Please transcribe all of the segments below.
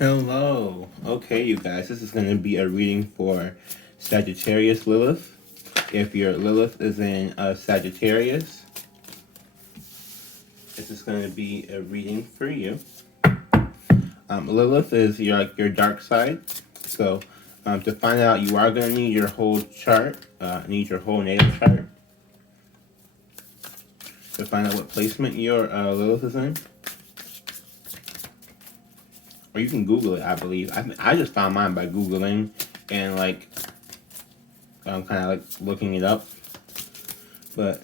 Hello. Okay, you guys, this is going to be a reading for Sagittarius Lilith. If your Lilith is in Sagittarius, this is going to be a reading for you. Lilith is your dark side. So to find out, you are going to need your whole chart, need your whole natal chart to find out what placement your Lilith is in. Or you can Google it, I believe. I just found mine by Googling and kind of like looking it up. But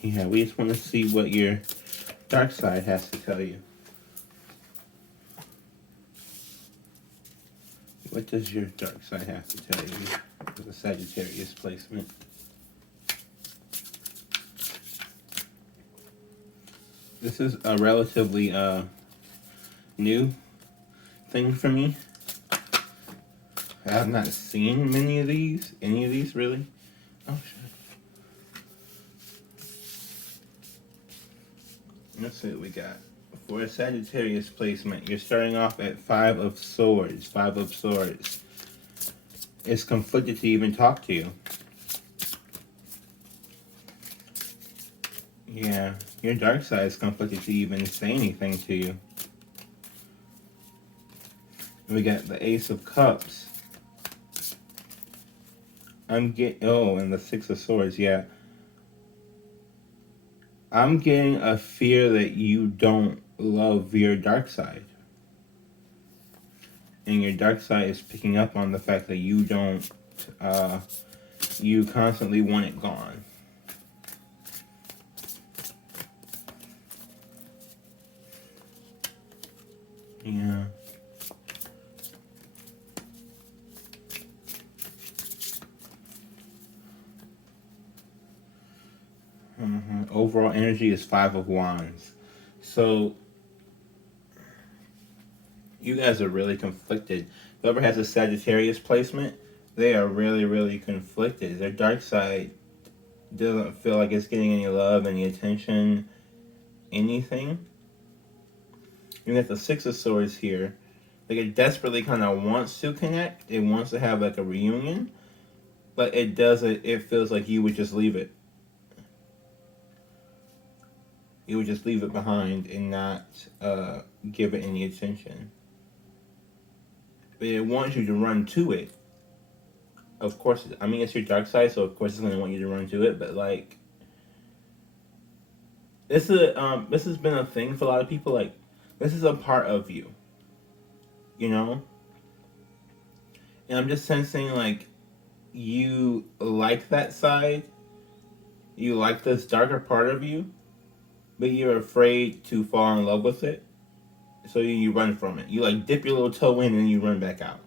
yeah, we just want to see what your dark side has to tell you. What does your dark side have to tell you with the Sagittarius placement? This is a relatively new thing for me. I have not seen any of these really. Oh shit. Let's see what we got. For a Sagittarius placement, you're starting off at 5 of Swords. 5 of Swords. It's conflicted to even talk to you. Yeah, your dark side is conflicted to even say anything to you. We got the Ace of Cups. And the 6 of Swords, yeah. I'm getting a fear that you don't love your dark side. And your dark side is picking up on the fact that you don't, you constantly want it gone. Yeah. Overall energy is 5 of Wands. So, you guys are really conflicted. Whoever has a Sagittarius placement, they are really, really conflicted. Their dark side doesn't feel like it's getting any love, any attention, anything. You got the 6 of Swords here. Like, it desperately kind of wants to connect. It wants to have, like, a reunion. But it doesn't. It feels like you would just leave it. You would just leave it behind and not give it any attention. But it wants you to run to it. Of course, I mean, it's your dark side, so of course it's going to want you to run to it. But like, this has been a thing for a lot of people. Like, this is a part of you, you know. And I'm just sensing like you like that side. You like this darker part of you, but you're afraid to fall in love with it, so you run from it. You like dip your little toe in and you run back out.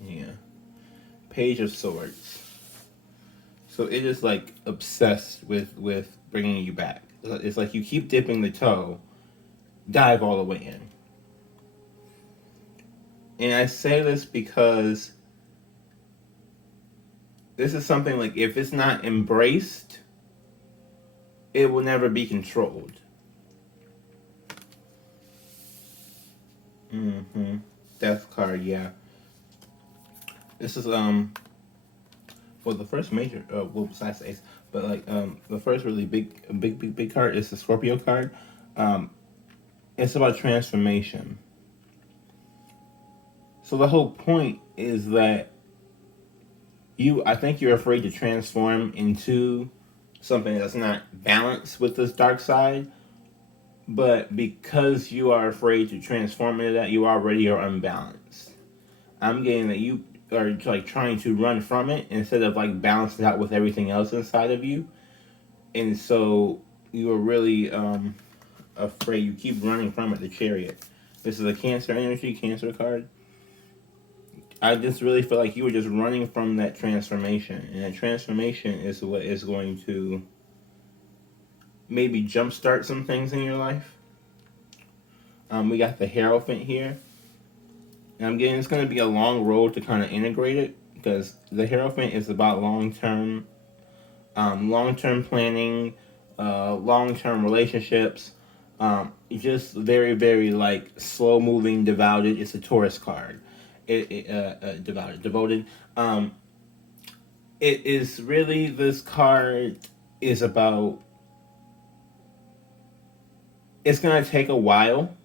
Yeah. Page of Swords. So it is like obsessed with bringing you back. It's like you keep dipping the toe, dive all the way in. And I say this because this is something like if it's not embraced, it will never be controlled. Death card, yeah. This is well, the first major well, besides the ace, but like the first really big card is the Scorpio card. It's about transformation. So the whole point is that I think you're afraid to transform into something that's not balanced with this dark side, but because you are afraid to transform into that, you already are unbalanced. I'm getting that you are like trying to run from it instead of like balance it out with everything else inside of you, and so you are really afraid. You keep running from it. The Chariot. This is a Cancer energy, Cancer card. I just really feel like you were just running from that transformation, and that transformation is what is going to maybe jumpstart some things in your life. We got the Hierophant here, and I'm getting it's going to be a long road to kind of integrate it because the Hierophant is about long-term planning, long-term relationships, Just very, very like slow moving, devoted. It's a Taurus card. Devoted. It is really, this card is about. It's gonna take a while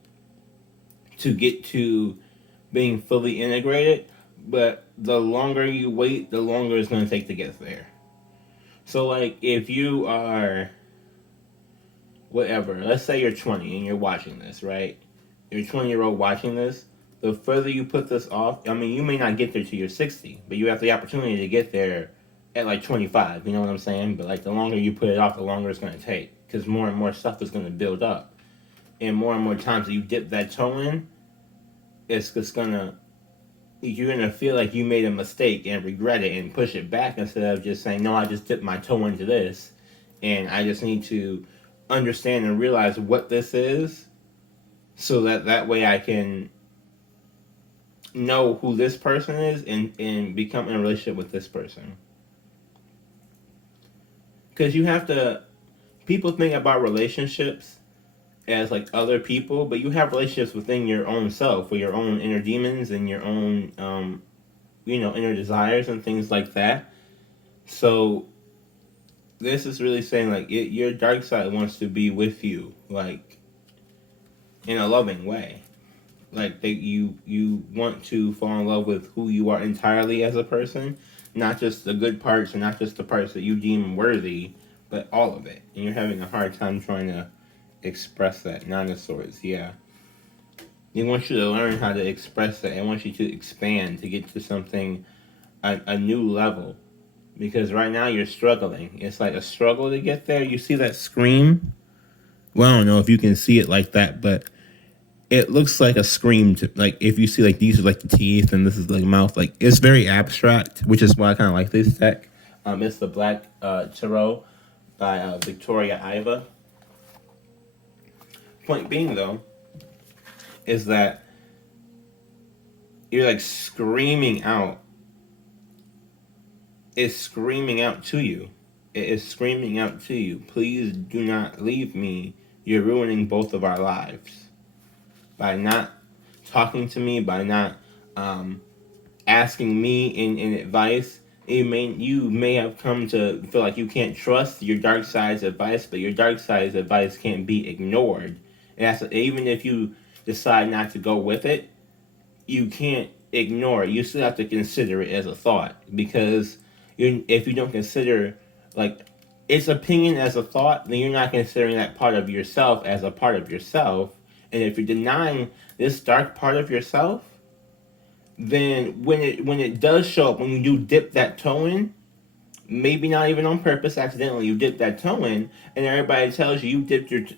to get to being fully integrated, but the longer you wait, the longer it's gonna take to get there. So, like, if you are whatever, let's say you're 20 and you're watching this, right? You're a 20-year-old watching this. The further you put this off, I mean, you may not get there till you're 60, but you have the opportunity to get there at like 25. You know what I'm saying? But like, the longer you put it off, the longer it's going to take, because more and more stuff is going to build up, and more times that you dip that toe in, it's just gonna, you're gonna feel like you made a mistake and regret it and push it back, instead of just saying, no, I just dipped my toe into this, and I just need to understand and realize what this is, so that way I can know who this person is, and become in a relationship with this person. Because you have to, people think about relationships as like other people, but you have relationships within your own self, with your own inner demons and your own inner desires and things like that. So this is really saying like your dark side wants to be with you, like in a loving way. Like you want to fall in love with who you are entirely as a person, not just the good parts, or not just the parts that you deem worthy, but all of it. And you're having a hard time trying to express that. Nine of Swords, yeah. They want you to learn how to express that. They want you to expand, to get to something, a new level. Because right now you're struggling. It's like a struggle to get there. You see that scream? Well, I don't know if you can see it like that, but it looks like a scream. Like, if you see like these are like the teeth and this is like mouth. Like, it's very abstract, which is why I kind of like this deck. It's the Black Tarot by Victoria Iva. Point being, though, is that you're like screaming out. It's screaming out to you. It is screaming out to you. Please do not leave me. You're ruining both of our lives. By not talking to me, by not asking me in advice, you may have come to feel like you can't trust your dark side's advice, but your dark side's advice can't be ignored. And that's, even if you decide not to go with it, you can't ignore it. You still have to consider it as a thought, because if you don't consider like its opinion as a thought, then you're not considering that part of yourself as a part of yourself. And if you're denying this dark part of yourself, then when it does show up, when you do dip that toe in, maybe not even on purpose, accidentally, you dip that toe in, and everybody tells you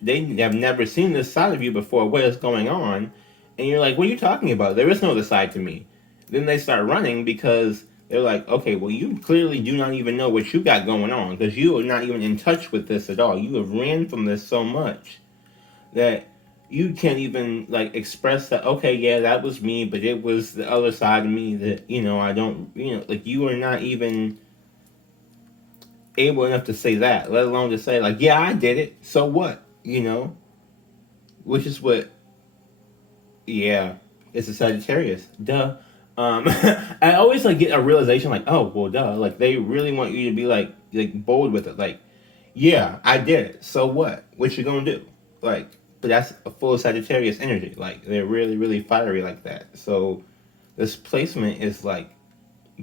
they have never seen this side of you before. What is going on? And you're like, what are you talking about? There is no other side to me. Then they start running, because they're like, okay, well, you clearly do not even know what you got going on, because you are not even in touch with this at all. You have ran from this so much that you can't even like express that, okay, yeah, that was me, but it was the other side of me that, I don't, like, you are not even able enough to say that, let alone to say like, yeah, I did it, so what, which is what, yeah, it's a Sagittarius, duh. I always like get a realization like, oh, well, duh, like they really want you to be like bold with it, like, yeah, I did it, so what you gonna do, like, but that's a full Sagittarius energy, like they're really, really fiery like that. So this placement is like,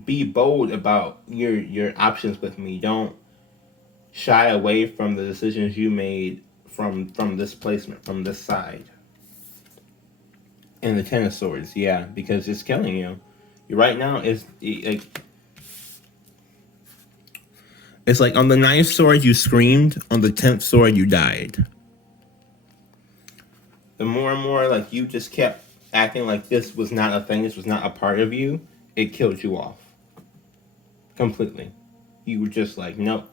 be bold about your options with me. Don't shy away from the decisions you made from this placement, from this side. And the Ten of Swords, yeah, because it's killing you. Right now, it's like on the 9th sword you screamed, on the 10th sword you died. The more and more like you just kept acting like this was not a thing, this was not a part of you, it killed you off. Completely. You were just like, nope.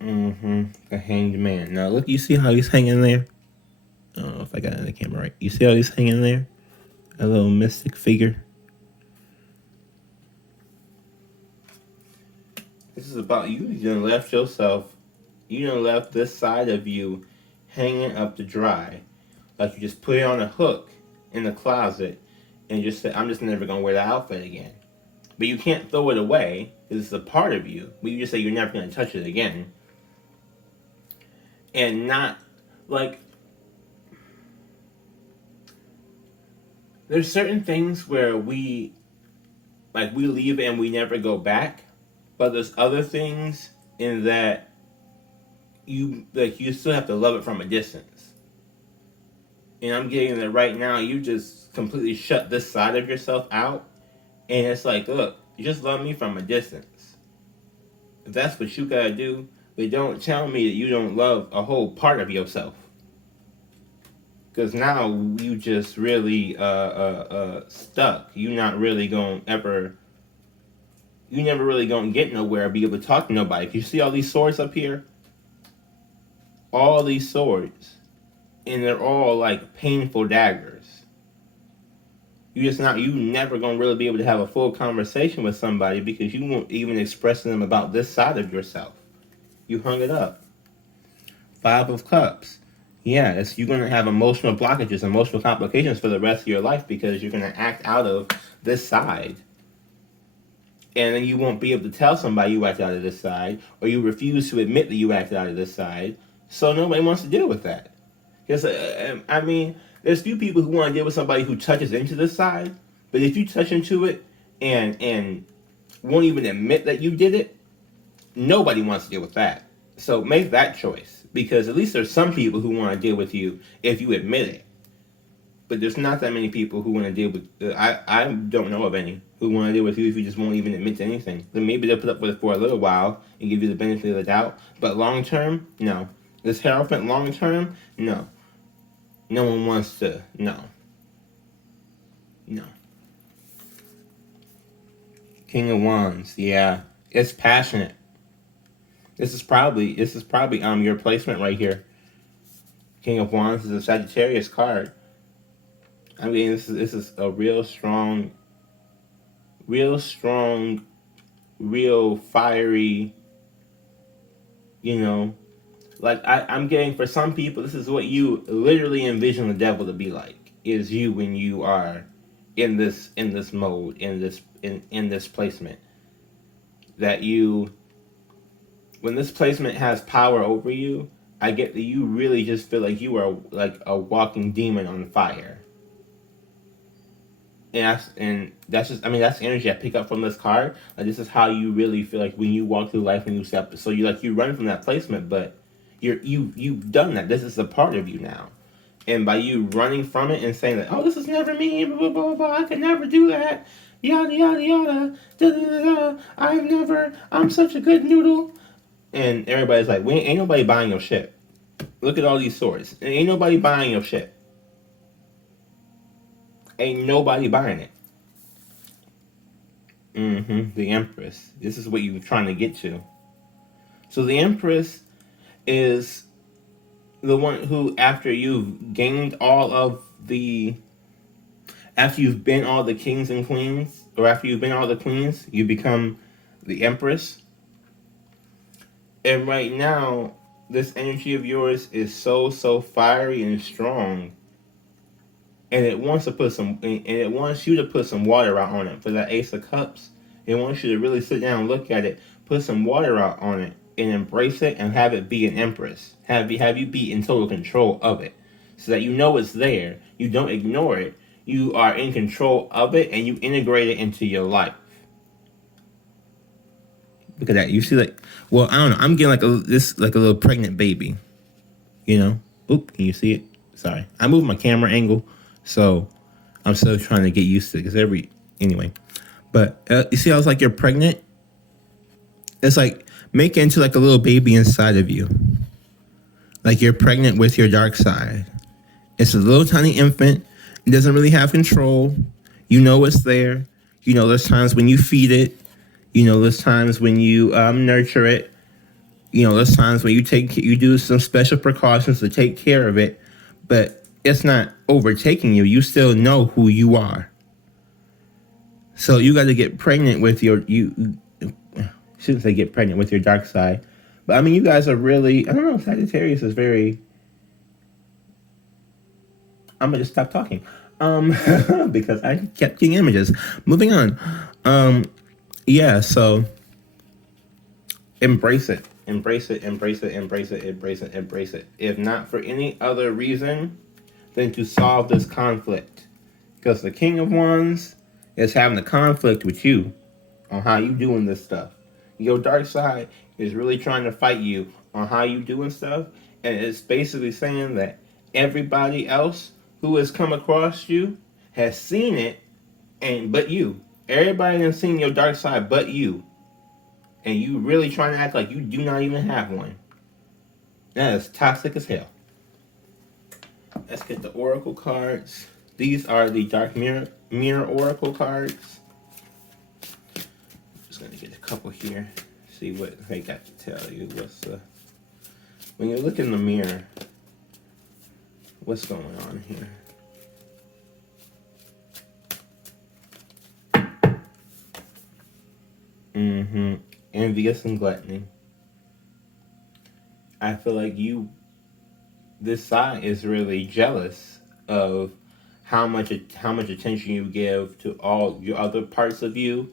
The Hanged Man. Now look, you see how he's hanging there? I don't know if I got it in the camera right. You see how he's hanging there? A little mystic figure. This is about you. You done left yourself. You done left this side of you hanging up to dry. Like you just put it on a hook in the closet and just say, I'm just never going to wear the outfit again. But you can't throw it away because it's a part of you. But you just say you're never going to touch it again. And not, like, there's certain things where we leave and we never go back. But there's other things in that you still have to love it from a distance. And I'm getting that right now, you just completely shut this side of yourself out. And it's like, look, you just love me from a distance. If that's what you gotta do, but don't tell me that you don't love a whole part of yourself. Because now you just really stuck. You're not really you never really gonna get nowhere or be able to talk to nobody. You see all these swords up here? All these swords. And they're all like painful daggers. You never gonna really be able to have a full conversation with somebody because you won't even express to them about this side of yourself. You hung it up. 5 of Cups. Yeah, you're gonna have emotional blockages, emotional complications for the rest of your life because you're gonna act out of this side. And then you won't be able to tell somebody you acted out of this side, or you refuse to admit that you acted out of this side. So nobody wants to deal with that. Because, I mean, there's few people who want to deal with somebody who touches into this side, but if you touch into it and won't even admit that you did it, nobody wants to deal with that. So make that choice, because at least there's some people who want to deal with you if you admit it. But there's not that many people who want to deal with, I don't know of any, who want to deal with you if you just won't even admit to anything. Then maybe they'll put up with it for a little while and give you the benefit of the doubt, but long term, no. This Hierophant long term, no. No one wants to, no. No. King of Wands, yeah. It's passionate. This is probably your placement right here. King of Wands is a Sagittarius card. I mean, this is a real strong, real fiery, like I'm getting, for some people, this is what you literally envision the devil to be like, is you when you are in this mode, in this placement. That when this placement has power over you, I get that you really just feel like you are like a walking demon on fire. And that's just, I mean, that's the energy I pick up from this card. Like, this is how you really feel like when you walk through life, when you step. So you run from that placement, but you've done that. This is a part of you now. And by you running from it and saying that, oh, this is never me, blah, blah, blah, blah, I could never do that, yada, yada, yada, da, da, da, da, I'm such a good noodle. And everybody's like, ain't nobody buying your shit. Look at all these swords. Ain't nobody buying your shit. Ain't nobody buying it. The Empress. This is what you're trying to get to. So the Empress is the one who, after you've gained after you've been all the kings and queens, or after you've been all the queens, you become the Empress. And right now, this energy of yours is so fiery and strong. And it wants you to put some water out on it. For that Ace of Cups, it wants you to really sit down and look at it, put some water out on it, and embrace it, and have it be an Empress. Have you be in total control of it, so that you know it's there. You don't ignore it. You are in control of it, and you integrate it into your life. Look at that. You see, like, well, I don't know. I'm getting like a little pregnant baby. Oop, can you see it? Sorry, I moved my camera angle. So I'm still trying to get used to it, because anyway. But you see how it's like you're pregnant? It's like, make it into like a little baby inside of you. Like you're pregnant with your dark side. It's a little tiny infant. It doesn't really have control. You know it's there. There's times when you feed it. There's times when you nurture it. There's times when you do some special precautions to take care of it. But it's not overtaking you. You still know who you are. So you got to get pregnant with shouldn't say get pregnant with your dark side. But I mean, you guys are really, I don't know, Sagittarius is very, I'm gonna just stop talking. Because I kept getting images. Moving on. Yeah, so embrace it. Embrace it, embrace it, embrace it, embrace it, embrace it. If not for any other reason than to solve this conflict. Because the King of Wands is having a conflict with you on how you doing this stuff. Your dark side is really trying to fight you on how you doing stuff. And it's basically saying that everybody else who has come across you has seen it, and but you. Everybody has seen your dark side but you. And you really trying to act like you do not even have one. That is toxic as hell. Let's get the oracle cards. These are the dark mirror oracle cards. Just gonna get a couple here. See what they got to tell you. When you look in the mirror, what's going on here? Envious and gluttony. I feel like this side is really jealous of how much attention you give to all your other parts of you.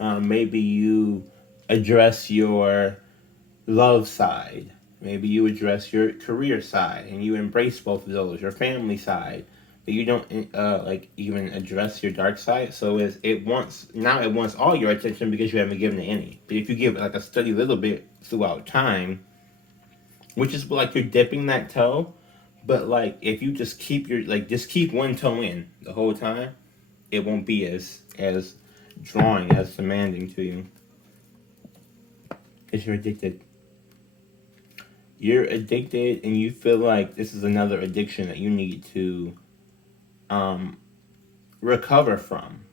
Maybe you address your love side. Maybe you address your career side, and you embrace both of those. Your family side, but you don't even address your dark side. So it wants all your attention because you haven't given it any. But if you give it like a steady little bit throughout time, which is like you're dipping that toe, but like if you just keep keep one toe in the whole time, it won't be as drawing, as demanding to you. Because you're addicted. You're addicted, and you feel like this is another addiction that you need to recover from.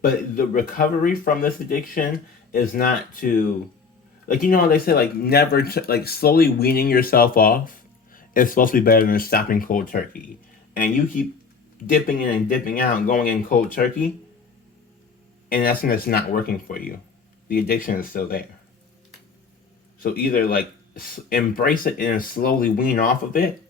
But the recovery from this addiction is not to, like, you know how they say, like, never, slowly weaning yourself off is supposed to be better than stopping cold turkey. And you keep dipping in and dipping out and going in cold turkey, and that's when it's not working for you. The addiction is still there. So either, like, embrace it and slowly wean off of it.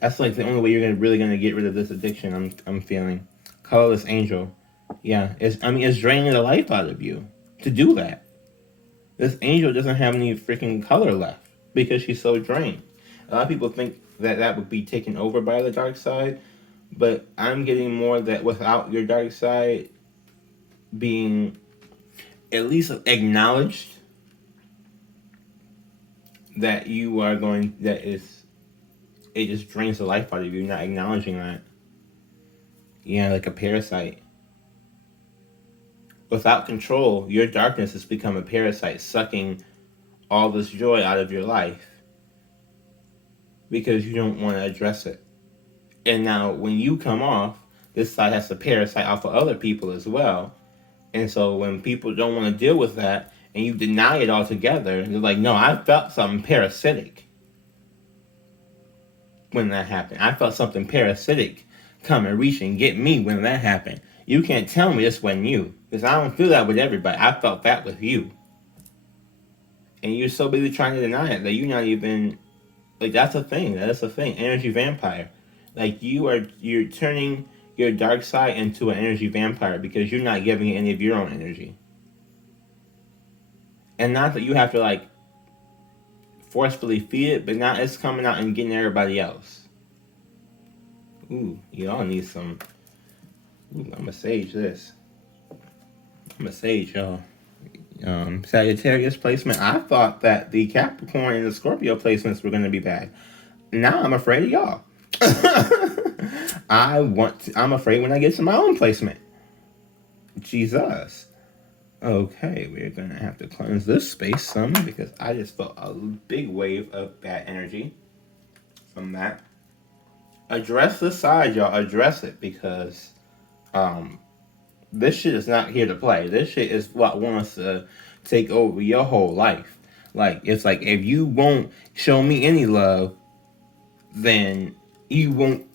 That's, like, the only way you're really going to get rid of this addiction, I'm feeling. Colorless angel. Yeah, it's draining the life out of you to do that. This angel doesn't have any freaking color left because she's so drained. A lot of people think that would be taken over by the dark side, but I'm getting more that without your dark side being at least acknowledged, that it just drains the life out of you, not acknowledging that. Yeah, like a parasite. Without control, your darkness has become a parasite, sucking all this joy out of your life because you don't want to address it. And now when you come off, this side has to parasite off of other people as well. And so when people don't want to deal with that and you deny it altogether, they're like, no, I felt something parasitic when that happened. I felt something parasitic come and reach and get me when that happened. You can't tell me this wasn't you, because I don't feel that with everybody. I felt that with you. And you're so busy trying to deny it that you're not even, like, that's a thing. That is a thing. Energy vampire. Like, you're turning your dark side into an energy vampire because you're not giving it any of your own energy. And not that you have to, like, forcefully feed it, but now it's coming out and getting everybody else. Ooh, y'all need some. Ooh, I'm gonna sage this. I'm gonna sage y'all. Sagittarius placement. I thought that the Capricorn and the Scorpio placements were gonna be bad. Now I'm afraid of y'all. I'm afraid when I get to my own placement. Jesus. Okay, we're gonna have to cleanse this space some because I just felt a big wave of bad energy from that. Address the side, y'all. Address it because this shit is not here to play. This shit is what wants to take over your whole life. Like, it's like, if you won't show me any love, then you won't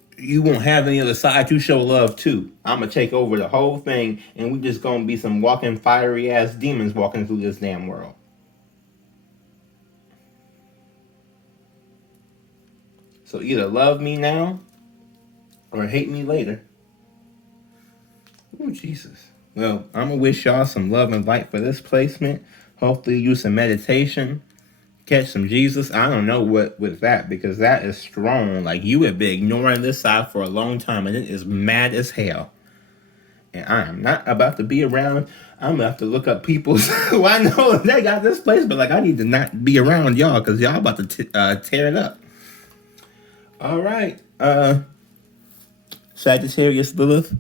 have any other side to show love to. I'm gonna take over the whole thing, and we just gonna be some walking fiery ass demons walking through this damn world. So either love me now or hate me later. Oh, Jesus. Well, I'm going to wish y'all some love and light for this placement. Hopefully use some meditation. Catch some Jesus. I don't know what with that, because that is strong. Like, you have been ignoring this side for a long time, and it is mad as hell. And I am not about to be around. I'm going to have to look up people who I know they got this placement. Like, I need to not be around y'all, because y'all about to tear it up. All right. Sagittarius Lilith.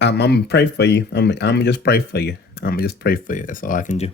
I'm gonna pray for you. I'm gonna just pray for you. I'm gonna just pray for you. That's all I can do.